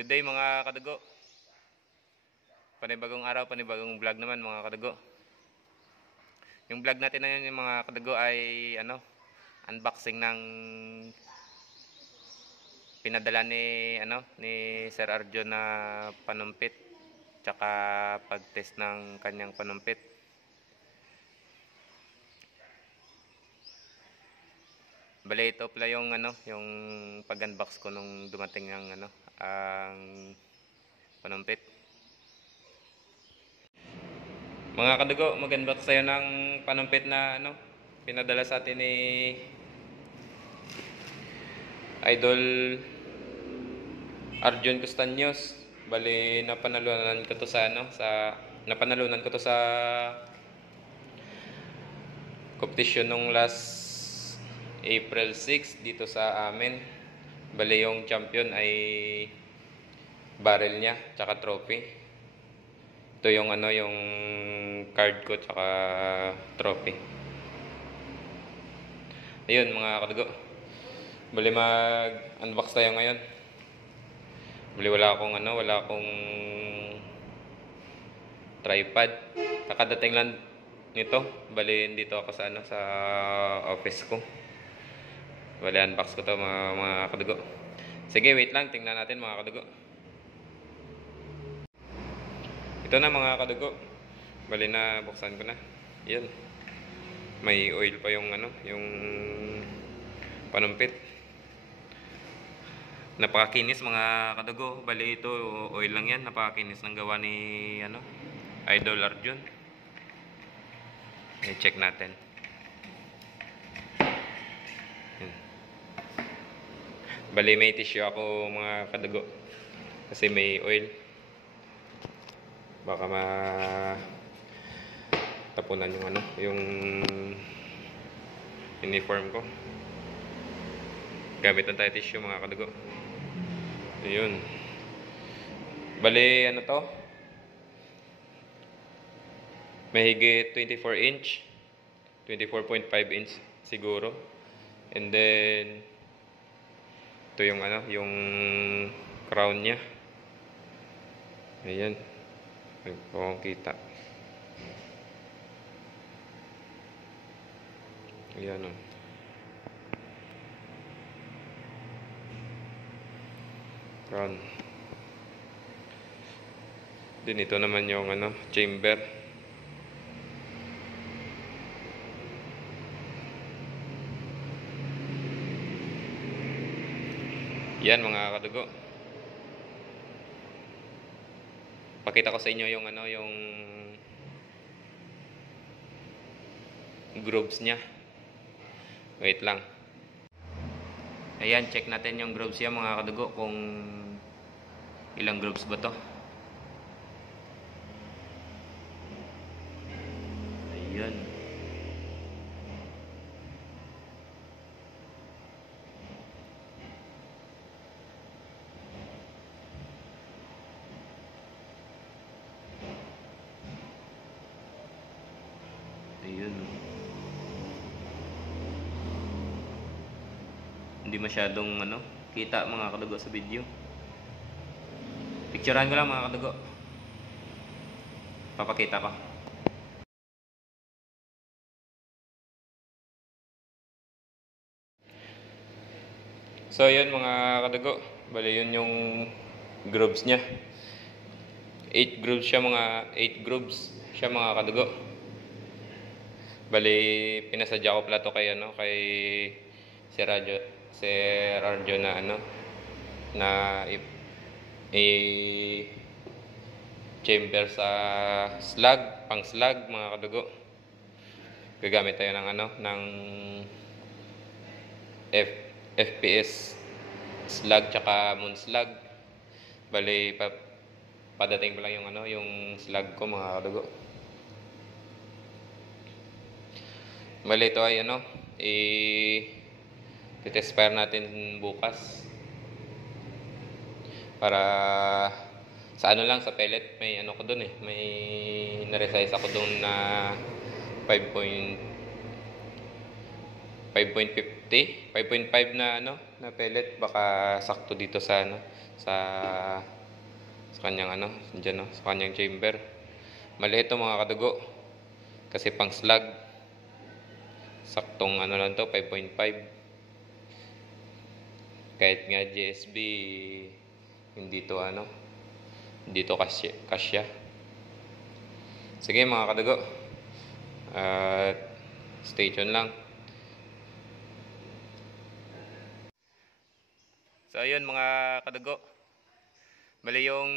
Good day mga kadugo. Panibagong araw, panibagong vlog naman mga kadugo. Yung vlog natin na yun yung mga kadugo ay unboxing ng pinadala ni Sir Arjo na panumpit, tsaka pag-test ng kanyang panumpit. Bale, ito pala yung yung pag-unbox ko nung dumating ng ang panumpit. Mga kadugo, mag-unbox tayo ng panumpit na pinadala sa atin ni Idol Arjon Castaños. Bale, napanalunan ko to sa competition nung last April 6 dito sa amin. Bale, yung champion ay barrel niya tsaka trophy. Ito yung yung card ko tsaka trophy. Ayun mga kadugo. Bale, mag-unbox tayo ngayon. Bale, wala akong tripod. Kakadating lang nito. Bale, dito ako sa sa office ko. Bale, unbox ko to mga kadugo. Sige, wait lang, tingnan natin mga kadugo. Ito na mga kadugo. Bale, na buksan ko na. Yan. May oil pa yung yung panumpit. Napakakinis mga kadugo. Bale, ito oil lang yan. Napakakinis ng gawa ni Idol Arjon. I-check natin. Yan. Bale, may tissue ako mga kadugo. Kasi may oil. Baka tapunan yung yung uniform ko. Gamit na tayo tissue mga kadugo. Ayun. Bale, to? Mahigit 24 inch. 24.5 inch siguro. And then ito yung yung crown niya. Ayan. Kung kita. Ayan o. Crown. Din ito naman yung chamber. Yan mga kadugo. Pakita ko sa inyo yung yung grooves niya. Wait lang. Ayan, check natin yung grooves niya mga kadugo kung ilang grooves ba to. Ayan. Ayun. Hindi masyadong kita mga kadugo sa video. Picturean ko lang mga kadugo. Papakita ko. So yun mga kadugo. Bale, yun yung grooves niya. 8 grooves siya mga kadugo. Bali, pinasadya ko pala to kay kay Sir Arjo na na chamber sa slug, pang slug mga kadugo. Gagamit tayo ng ng FPS slug tsaka moon slug. Bali, padating pa lang yung yung slug ko mga kadugo. Bali, ito ay i-test fire natin bukas para sa lang sa pellet. May ko dun may na-resize ako dun na 5.50 5.5 na na pellet. Baka sakto dito sa sa kanyang ano, diyan no, sa kanyang chamber. Maliit to mga kadugo. Kasi pang slug. Saktong ano lang to, 5.5. Kahit nga GSB hindi to ano, hindi to kasya. Sige mga kadugo. At stay tuned lang. So ayun mga kadugo. Bali yung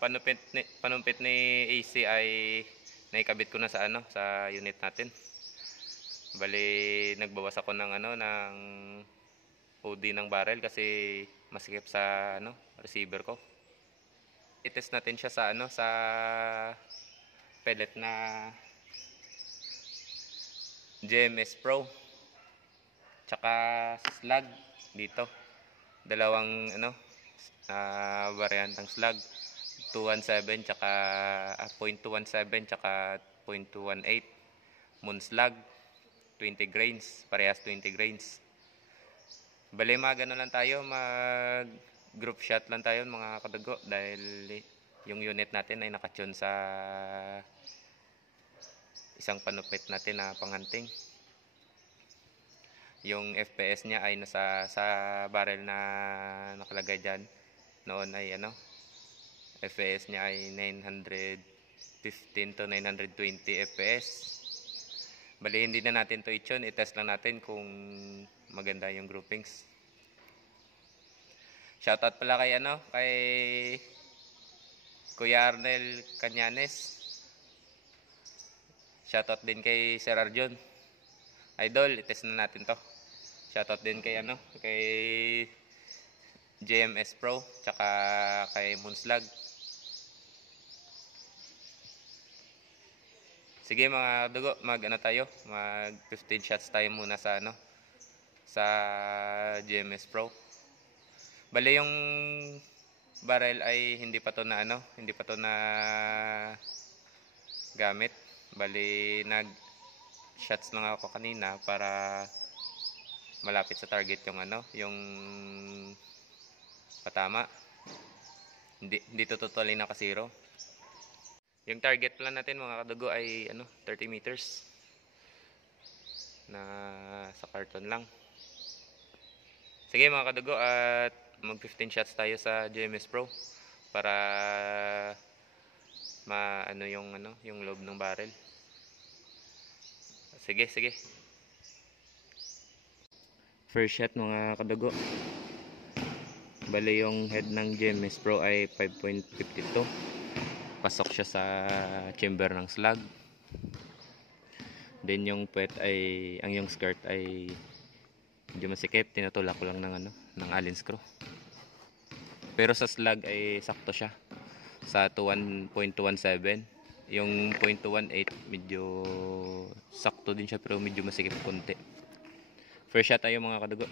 panumpit ni AC ay naikabit ko na sa ano, sa unit natin. Bali nagbawas ako ng ano, ng OD ng barrel kasi masikip sa ano, receiver ko. I-test natin siya sa ano, sa pellet na GMS Pro. Tsaka sa slug dito. Dalawang ano, variantang slug. 217 tsaka 0.217 tsaka 0.218. Moon slug 20 grains, parehas 20 grains. Bali magano lang tayo, mag group shot lang tayo mga kadugo dahil yung unit natin ay nakatune sa isang panupit natin na panghunting. Yung FPS niya ay nasa sa barrel na nakalagay diyan. Noon ay ano, FPS niya ay 915 to 920 FPS. Bali hindi na natin to i-tune, i-test lang natin kung maganda yung groupings. Shoutout pala kay ano, kay Kuya Arnel Cañanes. Shoutout din kay Sir Arjun. Idol, i-test na natin to. Shoutout din kay ano, kay JMS Pro, tsaka kay Moonslag. Sige mga dugo, mag-ano tayo, mag 15 shots tayo muna sa ano, sa GMS Pro. Bale yung barrel ay hindi pa to na ano, hindi pa to na gamit. Bale nag shots lang ako kanina para malapit sa target yung ano, yung patama. Hindi to totally naka-zero. Yung target plan natin mga kadugo ay ano, 30 meters na sa karton lang. Sige mga kadugo, at mag 15 shots tayo sa GMS Pro para maano yung loob ng barrel. Sige. First shot mga kadugo. Bale yung head ng GMS Pro ay 5.52. Pasok siya sa chamber ng slug. Then yung puwet ay, ang yung skirt ay medyo masikip, tinutulak ko lang ng ano, ng allen screw. Pero sa slug ay sakto siya sa 1.217. Yung 0.218 medyo sakto din siya pero medyo masikip konti. First shot tayo mga kadugo.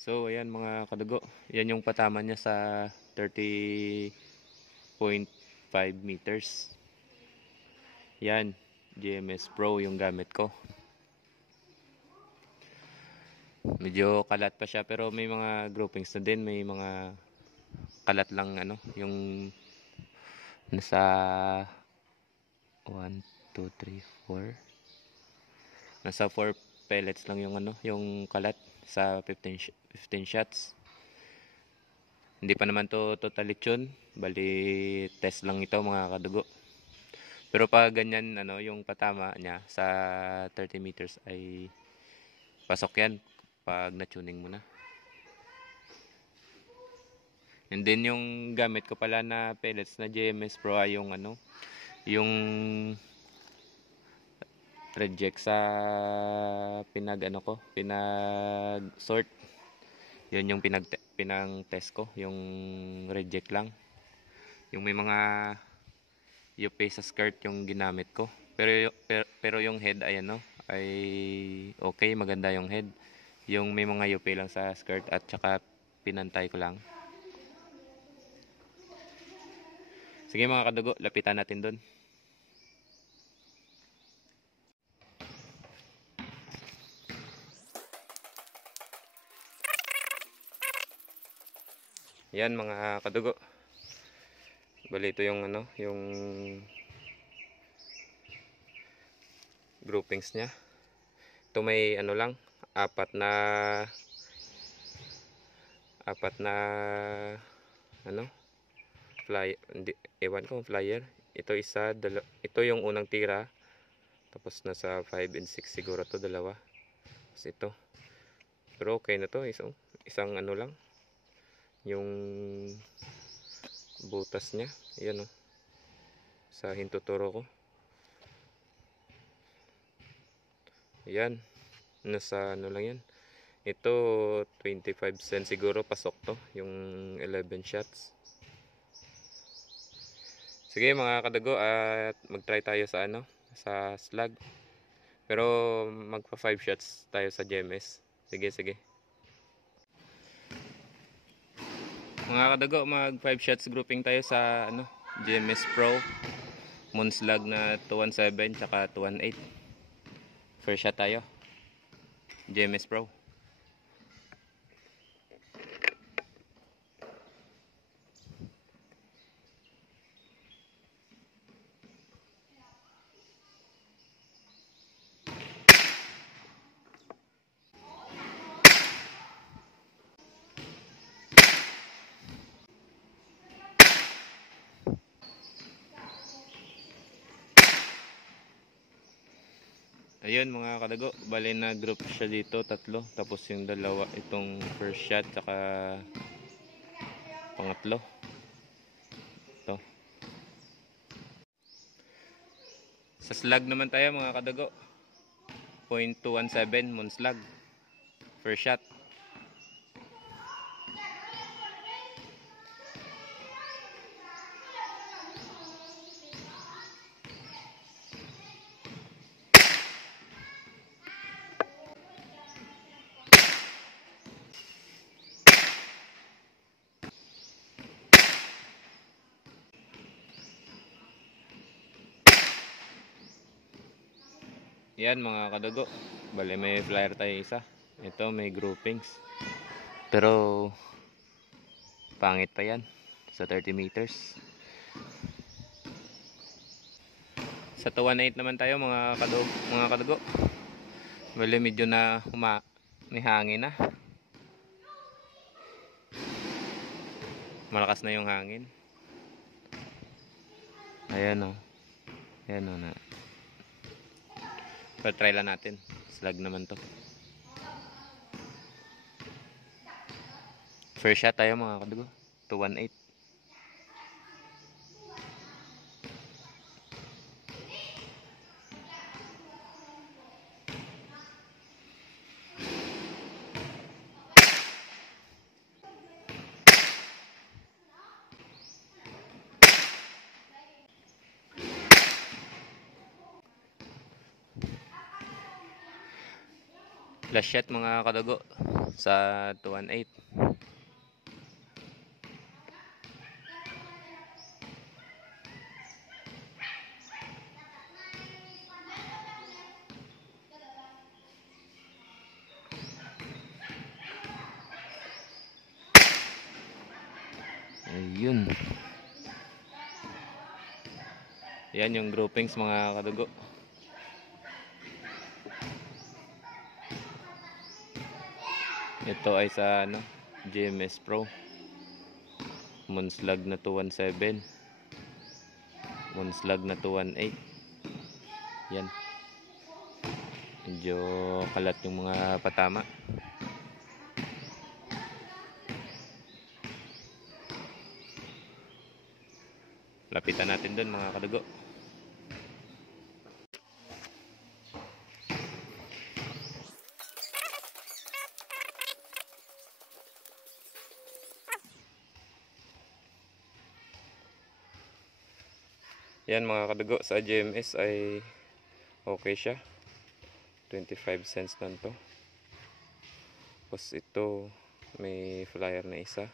So ayan mga kadugo, yan yung patama niya sa 30.5 meters. Yan, GMS Pro yung gamit ko. Medyo kalat pa siya pero may mga groupings na din, may mga kalat lang ano, yung nasa 1, 2, 3, 4. Nasa 4 pellets lang yung ano, yung kalat sa 15 shots. Hindi pa naman to totally tune, bali test lang ito mga kadugo. Pero pag ganyan ano, yung patama niya sa 30 meters ay pasok yan pag na-tuning mo na. And then yung gamit ko pala na pellets na JMS Pro ay yung ano, yung reject sa pinag sort. Yun yung pinang test ko, yung reject lang. Yung may mga UP sa skirt yung ginamit ko. Pero yung head ay ano, ay okay, maganda yung head. Yung may mga UP lang sa skirt at saka pinantay ko lang. Sige mga kadugo, lapitan natin doon. Yan mga kadugo. Bali ito yung ano, yung groupings niya. Ito may ano lang, apat na ano, flyer, hindi, ewan ko flyer. Ito isa, ito yung unang tira. Tapos nasa 5 and 6 siguro to, dalawa. Tapos ito. Pero okay na to, isang ano lang. Yung butas niya, yan oh. Sa hintuturo ko. Yan. Nasa ano lang yan. Ito 25 cents siguro pasok to, yung 11 shots. Sige mga kadugo, at mag-try tayo sa ano, sa slug. Pero magpa 5 shots tayo sa JMS. Sige. Mga kadugo, mag 5 shots grouping tayo sa ano, JMS Pro. Moonslug na 217 tsaka 218. First shot tayo. JMS Pro. Ayun mga kadago, bali na group siya dito, tatlo. Tapos yung dalawa, itong first shot, saka pangatlo. Ito. Sa slug naman tayo mga kadago. 0.217 Moonslug. First shot. Yan mga kadago, bali may flyer tayo isa. Ito may groupings, pero pangit pa yan sa 30 meters. Sa 218 naman tayo mga kadago. Bali medyo na may hangin na. Malakas na yung hangin. Ayan o. Ayan o na. Pero try lang natin. Slug naman to. First shot tayo mga kadugo. 218. Last shot mga kadago sa 218. Ayun. Yan yung groupings mga kadago. Ito ay sa ano, JMS Pro. Moonslug na 217. Moonslug na 218. Yan. Medyo kalat yung mga patama. Lapitan natin dun mga kadugo. Yan mga kadugo, sa GMS ay okay siya. 25 cents lang to. Tapos ito may flyer na isa.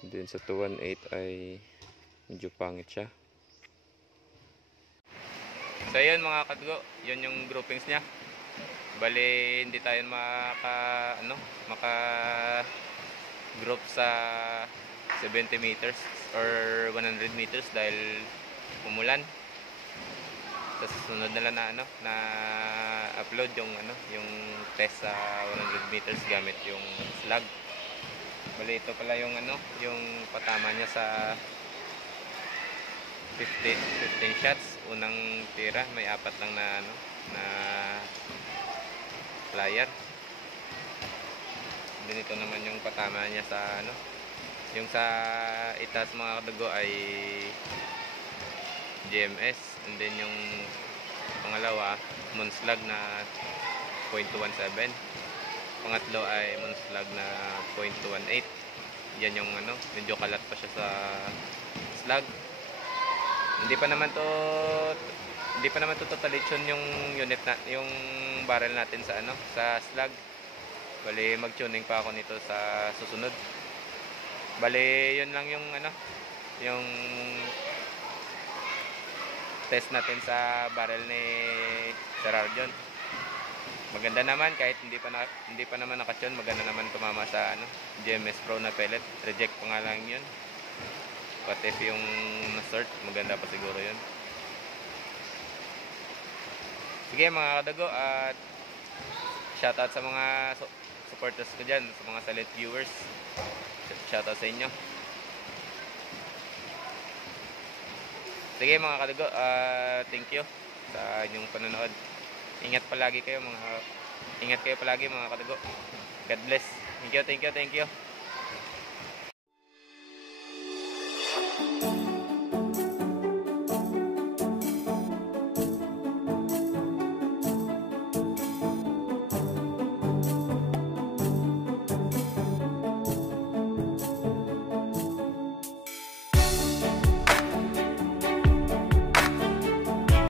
Then sa 218 ay medyo pangit siya. So yun mga kadugo, yun yung groupings niya. Bali hindi tayo maka group sa 70 meters or 100 meters dahil umulan. Tapos sunod na lang na upload yung yung test sa 100 meters gamit yung slug. Bali ito pala yung yung patama niya sa 15 shots. Unang tira may 4 lang na flyer. Then ito naman yung patama niya sa yung sa itaas mga kadugo ay GMS, and then yung pangalawa Monslag na 0.217, pangatlo ay Monslag na 0.218. yan yung medyo kalat pa siya sa slug. Hindi pa naman to totally tune yung unit na yung barrel natin sa sa slug. Bali mag-tuning pa ako nito sa susunod. Bali yun lang yung yung test natin sa barrel ni Sir Arjon. Maganda naman kahit hindi pa naman nakatune, maganda naman tumama sa GMS Pro na pellet. Reject pa nga lang yun. But if yung na-sort, maganda pa siguro yun. Sige mga kadago, at shoutout sa mga supporters ko dyan, sa mga silent viewers. Shoutout sa inyo. Sige mga kadago, thank you sa inyong panonood. Ingat palagi kayo palagi mga kadago. God bless. Thank you.